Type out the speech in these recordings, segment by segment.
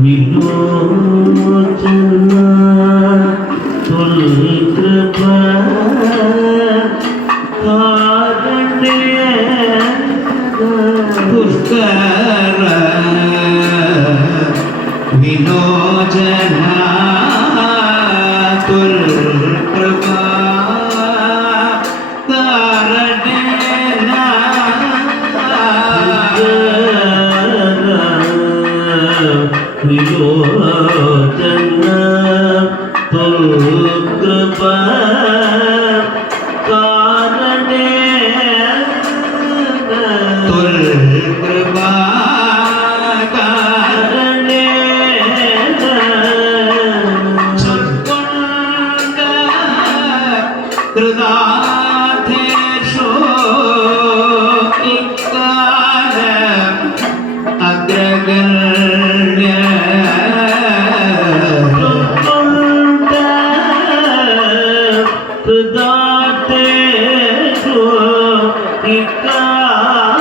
വിലോചന തുൽകൃപ കാരണേ പുഷ്കര വിലോചന തുൽകൃപ വിലോചന തുൽകൃപ കാരണേ തുൽകൃപ കാരണേ ചൊൽക്കൊണ്ട കൃതാർത്ഥേഷു ഇക്കാലം അഗ്രഗണ്യ കൃതാർത്ഥേഷു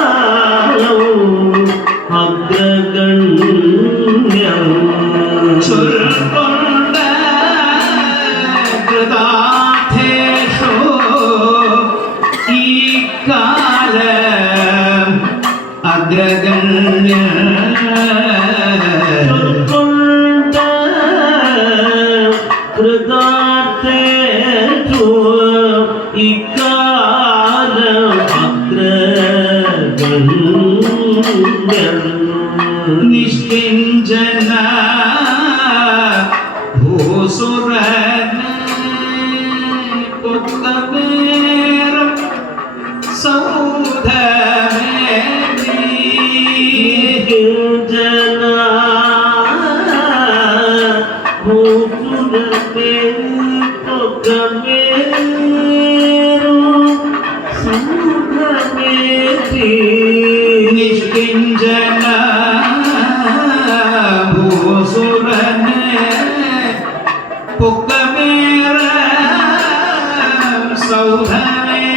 ഇക്കാലം അഗ്രഗണ്യം ചൊൽക്കൊണ്ട കൃതാർത്ഥേഷു ഇക്കാലം അഗ്രഗണ്യ കൃതാർത്ഥേഷു ഇക്കാലം അഗ്രഗണ്യം നിഷ്കിഞ്ചന ഭൂസുരന പുത്രമേരം സൗധമേതി ജന ഭൂസുരത്തെ പൊക്കമേരു സൗധമേതി നിഷ്കിഞ്ചന ഭൂസുരന പുത്രമേരം സൗധമേതി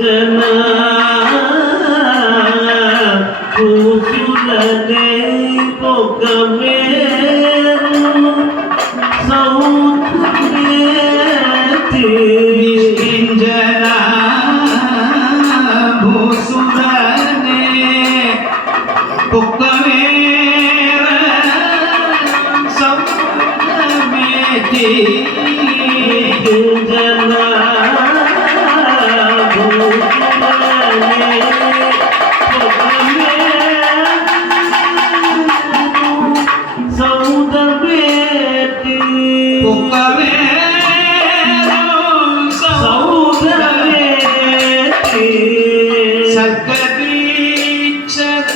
ജന ഭൂസുരത്തെ പൊക്കമേരു സൗധമേതി നിഷ്കിഞ്ചന ഭൂസുരനെ പുത്രമേരം സൗധമേതി ജന ഭൂസുരത്തെ സൗധമേതി പുത്രമേരം സൗധമേതി സകലീക്ഷത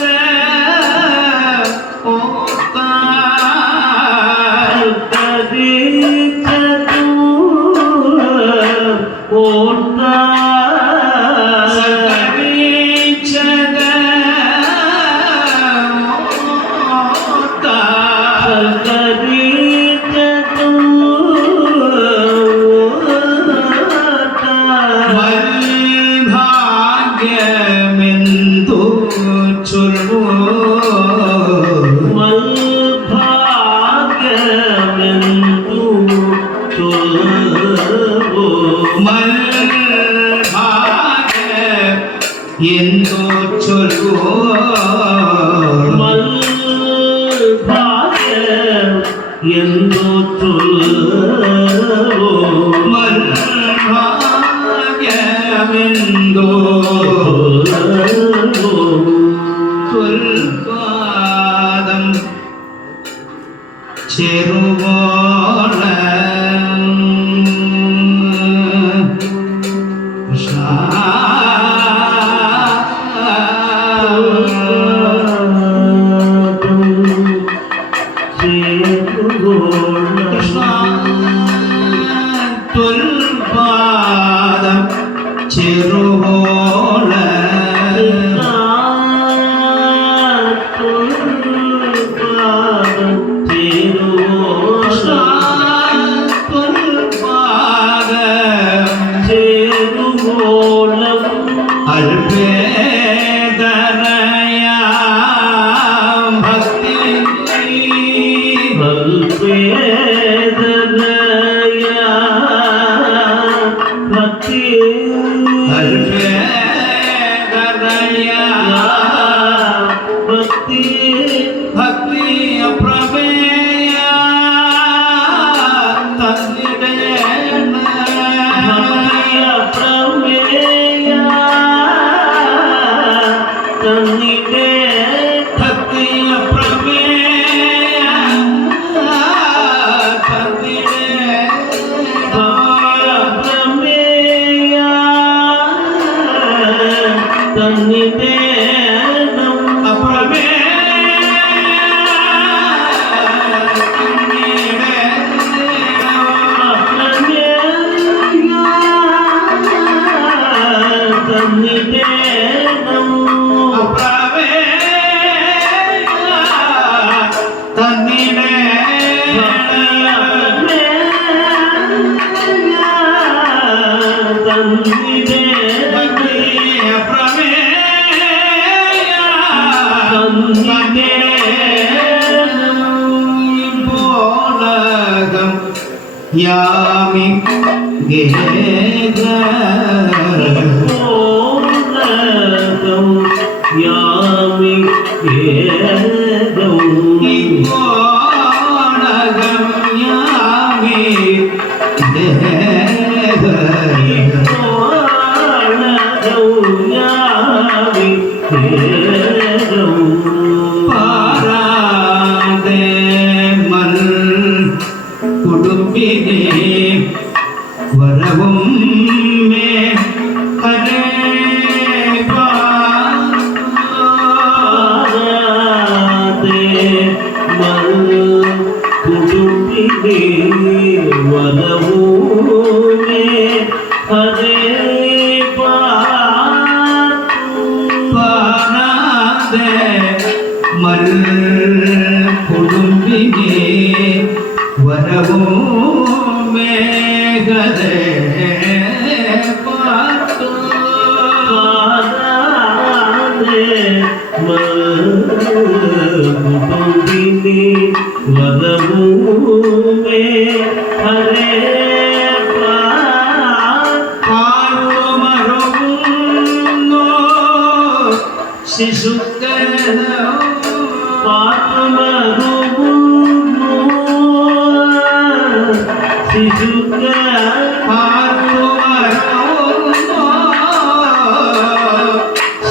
ഭാഗ്യമെന്തു ചൊല്ലു എന്തോ ചൊല്ലു എന്തോ ഭാഗ്യമെന്തോ ത്വൽപാദം ചെറുവോളം കൃഷ്ണ കൃഷ്ണ யாமி யாமி பாராதே மல் குடும்பினே வரவும் மே ஹரே பாராதே மல் குடும்பினே வரவும் மே ஹரே பாராதே மல் குடும்பினே வரவும் மேகதே பார்த்து பாராதே குடும்பினி வரவுமே ஹரே பார்வமருங்கோ ಶಿಶುಕರ ಪಾಪಮಗುಮು ಶಿಶುಕ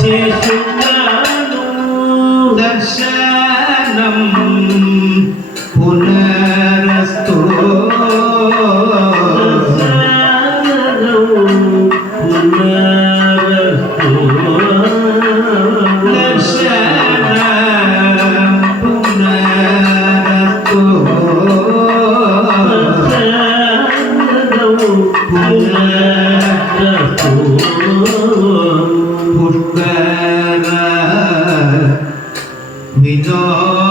ಶಿಶುಕನು ದರ್ಶನಂ ಪುನರಸ್ತು पुष्कर विदो